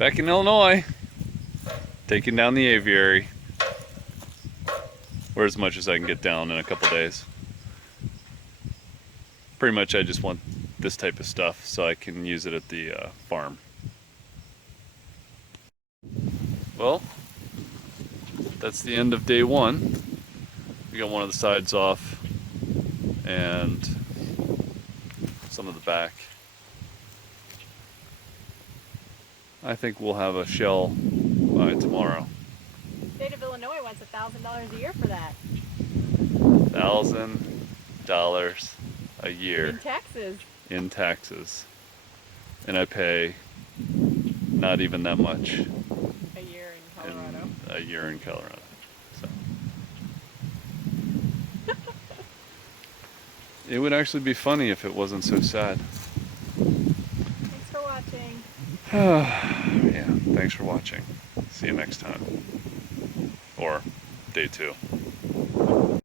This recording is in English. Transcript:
Back in Illinois, taking down the aviary, or as much as I can get down in a couple days. Pretty much I just want this type of stuff so I can use it at the farm. Well, that's the end of day one. We got one of the sides off and some of the back. I think we'll have a shell by tomorrow. The state of Illinois wants $1,000 a year for that. $1,000 a year. In taxes. In taxes. And I pay not even that much. A year in Colorado. A year in Colorado. So. It would actually be funny if it wasn't so sad. Thanks for watching. Yeah, thanks for watching. See you next time. Or day 2.